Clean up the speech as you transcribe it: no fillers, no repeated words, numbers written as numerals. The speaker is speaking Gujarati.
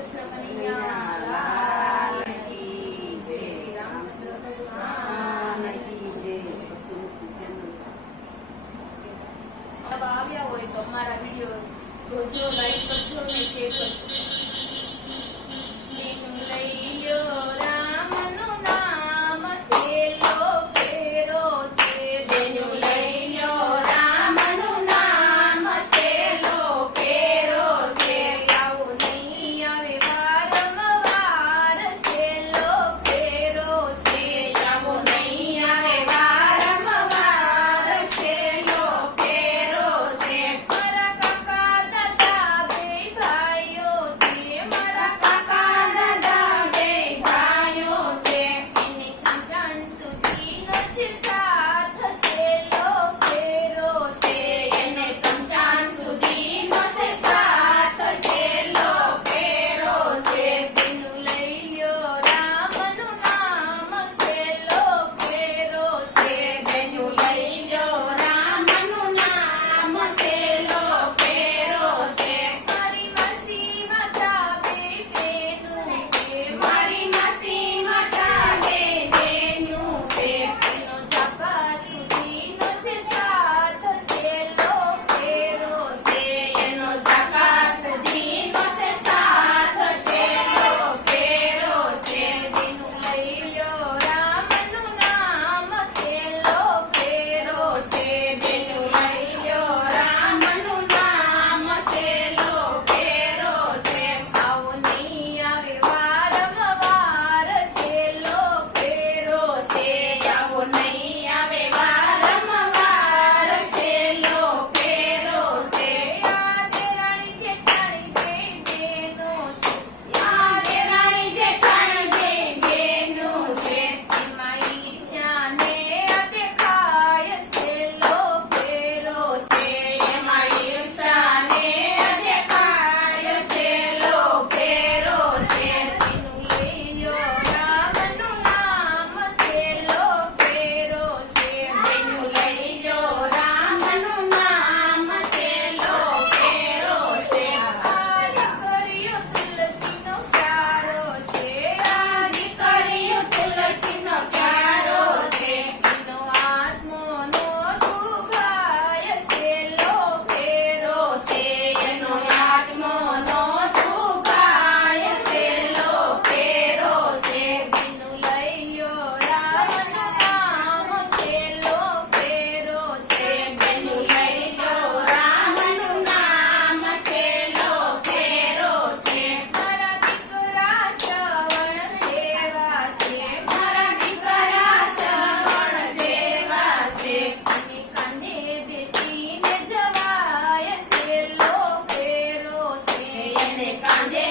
કૃષ્ણ કનૈયા લાલ કી જય. રામચંદ્ર ભગવાન કી જય. આવ્યા હોય તો અમારા વિડીયો જોજો, લાઈક કરજો અને શેર કરજો. તેનું લઈ લ્યો રામનું નામ સેલો ફેરો છે. તેનું લઈ લ્યો રામનું નામ સેલો ફેરો છે. આવો નહીં આવે વારંવાર સેલો ફેરો છે. આવો નહીં આવે વારંવાર સેલો ફેરો છે. મારા કાકા દાદા બે ભાઈઓ છે. મારા કાકા દાદા બે ભાઈઓ છે. એની સમજણ સુધીનો છે સાથ સેલો ફેરો છે. એને સમજણ સુધીનો છે સાથ સેલો ફેરો છે. તેનું લઈ લ્યો રામનું નામ સેલો ફેરો છે. તેનું લઈ લ્યો રામનું નામ સેલો ફેરો છે. મારી માસી માતા બે બેનું છે. મારી માસી માતા બે બેનું છે. એનો જાપા સુધીનો છે સાથ સેલો ફેરો છે. એનો જાપા સુધીનો છે સાથ સેલો ફેરો છે. તેનું લઈ લ્યો રામનું નામ સેલો ફેરો છે. તેનું લઈ લ્યો રામનું નામ સેલો ફેરો છે. આવો નહીં આવે વારંવાર સેલો ફેરો છે. આવો નહીં આવે વારંવાર સેલો ફેરો છે. યાદ રાણી જેઠાણી બે બેનો છે. યાદ રાણી જેઠાણી બે બેનો છે. એમાં ઈર્ષ્યાને દેખાય સેલો ફેરો છે. એમાં ઈર્ષ્યાને દેખાય સેલો ફેરો છે. તેનું લઈ લ્યો રામનું નામ સેલો ફેરો છે. તેનું લઈ લ્યો રામનું નામ સેલો ફેરો છે. આદિ કર્યો તુલસીનો પ્યારો છે. આદિ કર્યો તુલસીનો પ્યારો છે. એનો આત્મો નો દુખાય સેલો ફેરો છે. એનો આત્મો નો દુખાય સેલો ફેરો છે. તેનું લઈ લ્યો રામનું નામ સેલો ફેરો છે. તેનું લઈ લ્યો રામનું નામ સેલો ફેરો છે. મારા દીકરા શ્રવણ જેવા છે. મારા દીકરા શ્રવણ જેવા છે. અને કાને બેસીને જવાય સેલો ફેરો છે. એને કાંધે